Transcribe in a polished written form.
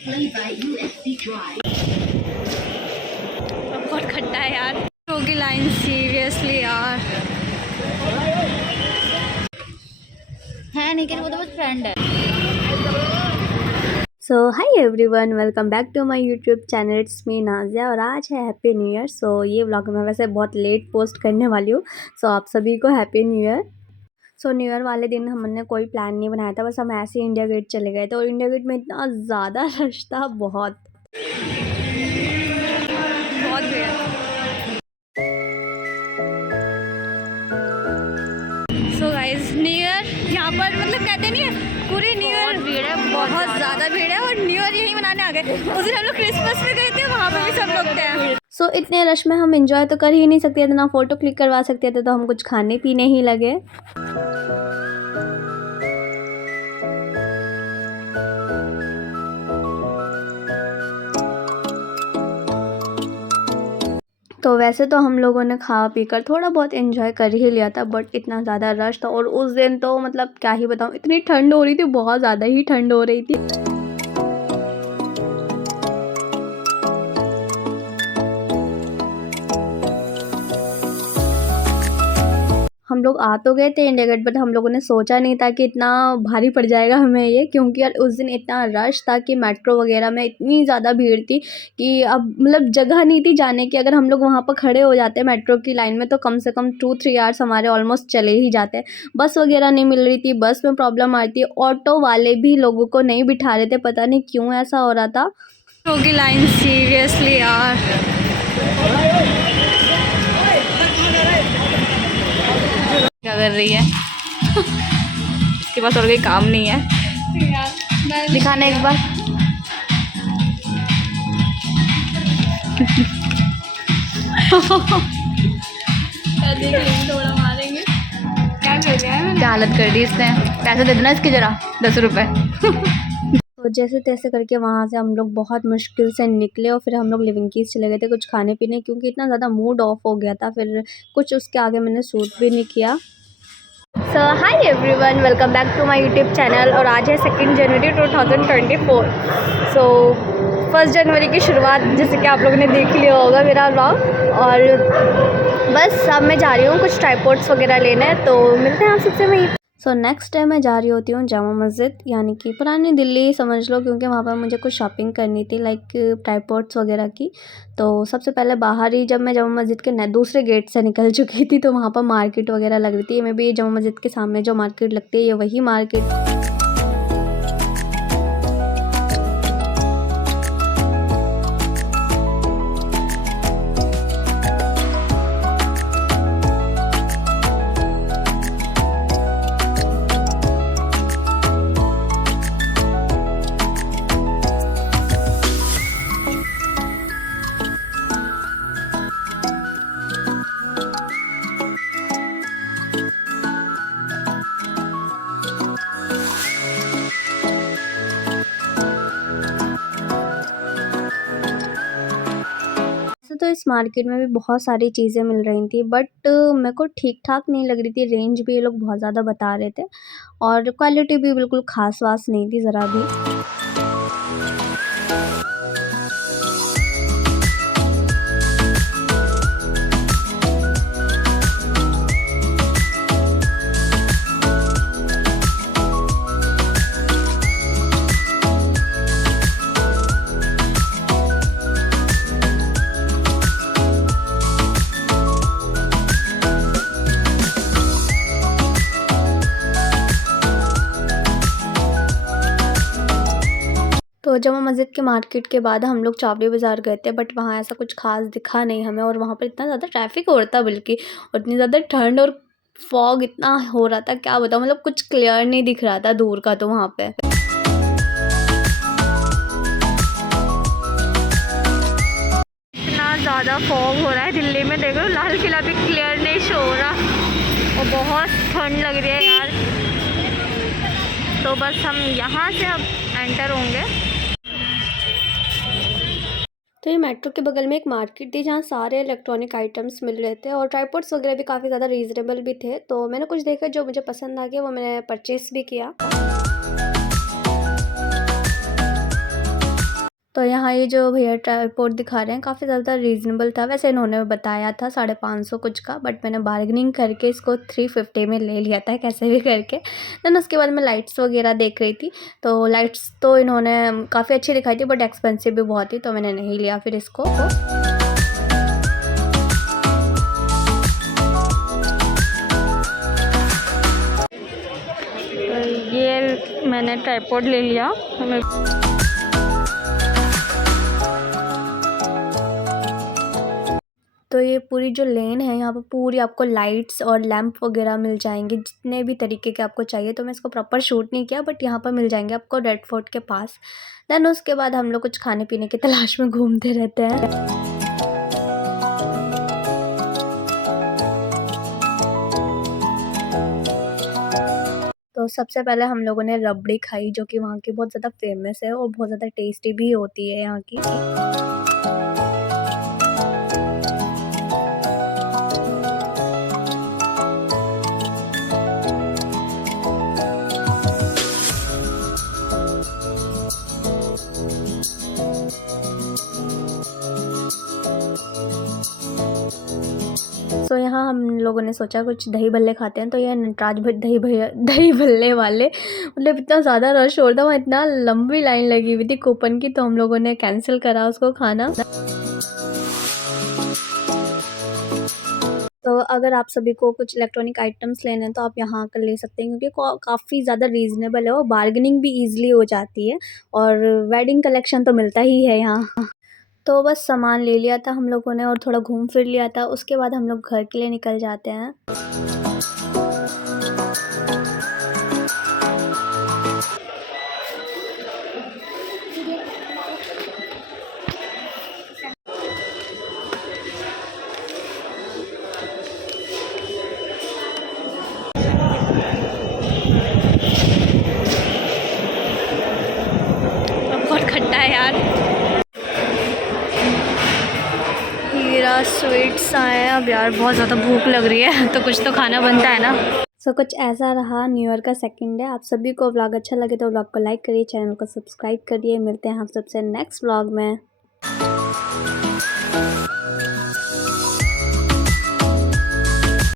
बहुत खट्टा है यार, होगी लाइन सीरियसली यार। है नहीं कि वो तो बस फ्रेंड है। So hi everyone, welcome back to my YouTube channel. It's me Nazia और आज है हैप्पी न्यू ईयर। सो ये व्लॉग मैं वैसे बहुत लेट पोस्ट करने वाली हूँ। सो आप सभी को happy new year. So new year वाले दिन हमने कोई प्लान नहीं बनाया था, बस हम ऐसे ही इंडिया गेट चले गए थे और इंडिया गेट में इतना ज़्यादा रश था, बहुत भीड़। सो गाइस, न्यू ईयर यहाँ पर मतलब कहते नहीं है, पूरी न्यू ईयर भीड़ है, बहुत ज़्यादा भीड़ है और न्यू ईयर यहीं मनाने आ गए। उस दिन हम लोग क्रिसमस में गए थे, वहाँ पे भी सब लोग थे। सो इतने रश में हम एंजॉय तो कर ही नहीं सकते थे, ना फ़ोटो क्लिक करवा सकते थे, तो हम कुछ खाने पीने ही लगे। तो वैसे तो हम लोगों ने खा पी कर थोड़ा बहुत एंजॉय कर ही लिया था, बट इतना ज़्यादा रश था और उस दिन तो मतलब क्या ही बताऊँ, इतनी ठंड हो रही थी, बहुत ज़्यादा ही ठंड हो रही थी। हम लोग आ तो गए थे इंडिया गेट, बट हम लोगों ने सोचा नहीं था कि इतना भारी पड़ जाएगा हमें ये, क्योंकि यार उस दिन इतना रश था कि मेट्रो वगैरह में इतनी ज़्यादा भीड़ थी कि अब मतलब जगह नहीं थी जाने की। अगर हम लोग वहाँ पर खड़े हो जाते मेट्रो की लाइन में तो कम से कम 2-3 आवर्स हमारे ऑलमोस्ट चले ही जाते। बस वगैरह नहीं मिल रही थी, बस में प्रॉब्लम आ रही थी, ऑटो वाले भी लोगों को नहीं बिठा रहे थे, पता नहीं क्यों ऐसा हो रहा था। होगी लाइन सीरियसली यार। क्या कर रही है? इसके पास और कोई काम नहीं है। दिखाना एक बार। थोड़ा मारेंगे। क्या कर रहा है? क्या हालत कर दी इसने। पैसे दे देना इसके जरा, 10 रुपए। तो जैसे तैसे करके वहाँ से हम लोग बहुत मुश्किल से निकले और फिर हम लोग लिविंग कीज चले गए थे कुछ खाने पीने, क्योंकि इतना ज़्यादा मूड ऑफ हो गया था, फिर कुछ उसके आगे मैंने सूट भी नहीं किया। So hi everyone, welcome back to my YouTube channel और आज है 2 जनवरी 2024। सो 1 जनवरी की शुरुआत जैसे कि आप लोगों ने देख लिया होगा मेरा व्लॉग, और बस अब मैं जा रही हूँ कुछ ट्राइपॉड्स वगैरह लेने, तो मिलते हैं आप सबसे वहीं। सो नेक्स्ट डे मैं जा रही होती हूँ जामा मस्जिद, यानी कि पुरानी दिल्ली समझ लो, क्योंकि वहाँ पर मुझे कुछ शॉपिंग करनी थी लाइक ट्राइपॉड्स वगैरह की। तो सबसे पहले बाहर ही जब मैं जामा मस्जिद के दूसरे गेट से निकल चुकी थी तो वहाँ पर मार्केट वगैरह लग रही थी। मैं भी जामा मस्जिद के सामने जो मार्केट लगती है ये वही मार्केट। तो इस मार्केट में भी बहुत सारी चीज़ें मिल रही थी, बट मेरे को ठीक ठाक नहीं लग रही थी। रेंज भी ये लोग बहुत ज़्यादा बता रहे थे और क्वालिटी भी बिल्कुल खास वास नहीं थी ज़रा भी। तो जामा मस्जिद के मार्केट के बाद हम लोग चावड़ी बाज़ार गए थे, बट वहाँ ऐसा कुछ खास दिखा नहीं हमें, और वहाँ पर इतना ज़्यादा ट्रैफिक हो रहा था, बल्कि और इतनी ज़्यादा ठंड और फॉग इतना हो रहा था, क्या बताऊँ, मतलब कुछ क्लियर नहीं दिख रहा था दूर का तो वहाँ पे। इतना ज़्यादा फॉग हो रहा है दिल्ली में, देखो लाल किला भी क्लियर नहीं शो हो रहा और बहुत ठंड लग रही है यार। तो बस हम यहाँ से अब एंटर होंगे। तो ये मेट्रो के बगल में एक मार्केट थी जहाँ सारे इलेक्ट्रॉनिक आइटम्स मिल रहे थे और ट्राइपॉड्स वगैरह भी काफ़ी ज़्यादा रीज़नेबल भी थे। तो मैंने कुछ देखा जो मुझे पसंद आ गया, वो मैंने परचेस भी किया। तो यहाँ ये जो भैया ट्राइपॉड दिखा रहे हैं काफ़ी ज़्यादा रीज़नेबल था। वैसे इन्होंने बताया था 550 कुछ का, बट मैंने बार्गेनिंग करके इसको 350 में ले लिया था कैसे भी करके। देन उसके बाद मैं लाइट्स वगैरह देख रही थी, तो लाइट्स तो इन्होंने काफ़ी अच्छी दिखाई थी बट एक्सपेंसिव भी बहुत थी, तो मैंने नहीं लिया फिर इसको। ये मैंने ट्राइपॉड ले लिया। तो ये पूरी जो लेन है यहाँ पर पूरी आपको लाइट्स और लैंप वगैरह मिल जाएंगे, जितने भी तरीके के आपको चाहिए। तो मैं इसको प्रॉपर शूट नहीं किया, बट यहाँ पर मिल जाएंगे आपको रेड फोर्ट के पास। देन उसके बाद हम लोग कुछ खाने पीने की तलाश में घूमते रहते हैं। तो सबसे पहले हम लोगों ने रबड़ी खाई, जो कि वहाँ की बहुत ज़्यादा फेमस है और बहुत ज़्यादा टेस्टी भी होती है यहाँ की। तो यहाँ हम लोगों ने सोचा कुछ दही भल्ले खाते हैं, तो यह नटराज दही भल्ले वाले मतलब इतना ज़्यादा रश हो रहा था, वहाँ इतना लंबी लाइन लगी हुई थी कूपन की, तो हम लोगों ने कैंसिल करा उसको खाना। तो अगर आप सभी को कुछ इलेक्ट्रॉनिक आइटम्स लेने हैं तो आप यहाँ आकर ले सकते हैं, क्योंकि काफ़ी ज़्यादा रीज़नेबल है और बार्गेनिंग भी ईज़िली हो जाती है और वेडिंग कलेक्शन तो मिलता ही है यहाँ। तो बस सामान ले लिया था हम लोगों ने और थोड़ा घूम फिर लिया था। उसके बाद हम लोग घर के लिए निकल जाते हैं। बहुत खट्टा है यार। हीरा स्वीट्स आए हैं अब यार, बहुत ज़्यादा भूख लग रही है तो कुछ तो खाना बनता है ना। सो कुछ ऐसा रहा न्यू ईयर का सेकंड डे। आप सभी को व्लॉग अच्छा लगे तो व्लॉग को लाइक करिए, चैनल को सब्सक्राइब करिए। मिलते हैं हम सबसे नेक्स्ट व्लॉग में।